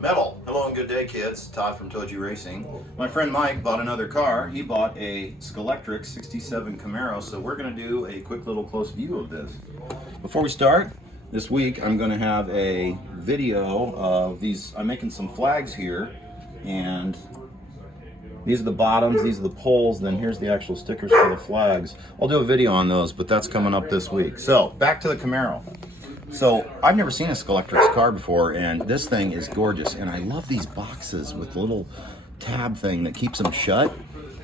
Metal. Hello and good day, kids. Todd from Toji Racing. My friend Mike bought another car. He bought a Scalextric 67 Camaro, so we're going to do a quick little close view of this. Before we start, this week I'm going to have a video of these. I'm making some flags here, and these are the bottoms, these are the poles, then here's the actual stickers for the flags. I'll do a video on those, but that's coming up this week. So, back to the Camaro. So, I've never seen a Scalextric car before, and this thing is gorgeous. And I love these boxes with the little tab thing that keeps them shut,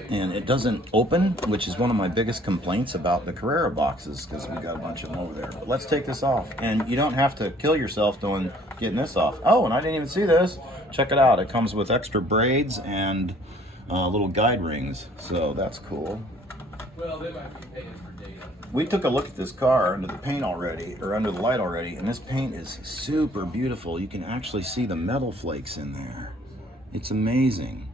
and it doesn't open, which is one of my biggest complaints about the Carrera boxes, because we got a bunch of them over there. But let's take this off, and you don't have to kill yourself getting this off. Oh, and I didn't even see this. Check it out. It comes with extra braids and little guide rings, so that's cool. Well, they might be paying for data. We took a look at this car under the paint already, or under the light already, and this paint is super beautiful. You can actually see the metal flakes in there. It's amazing.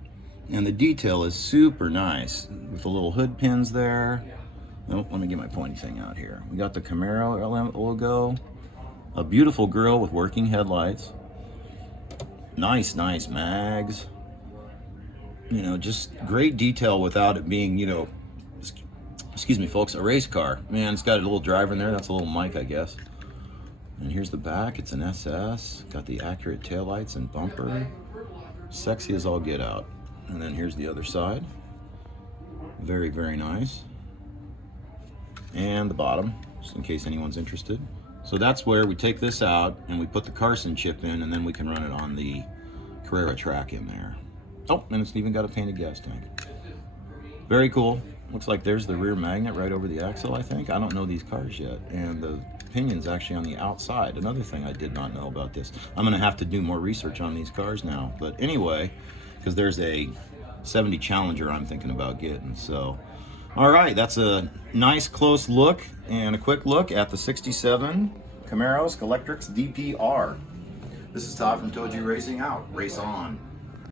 And the detail is super nice with the little hood pins there. Oh, let me get my pointy thing out here. We got the Camaro LM logo, a beautiful grille with working headlights, nice mags. You know, just great detail without it being, you know, excuse me folks, a race car. Man, it's got a little driver in there. That's a little mic, I guess. And here's the back. It's an SS. Got the accurate taillights and bumper. Sexy as all get out. And then here's the other side. Very nice. And the bottom, just in case anyone's interested. So that's where we take this out and we put the Carson chip in, and then we can run it on the Carrera track in there. Oh, and it's even got a painted gas tank. Very cool. Looks like there's the rear magnet right over the axle, I think. I don't know these cars yet. And the pinion's actually on the outside. Another thing I did not know about this. I'm going to have to do more research on these cars now. But anyway, because there's a 70 Challenger I'm thinking about getting. So, all right, that's a nice close look and a quick look at the 67 Camaro Scalextric DPR. This is Todd from Toji Racing out. Race on.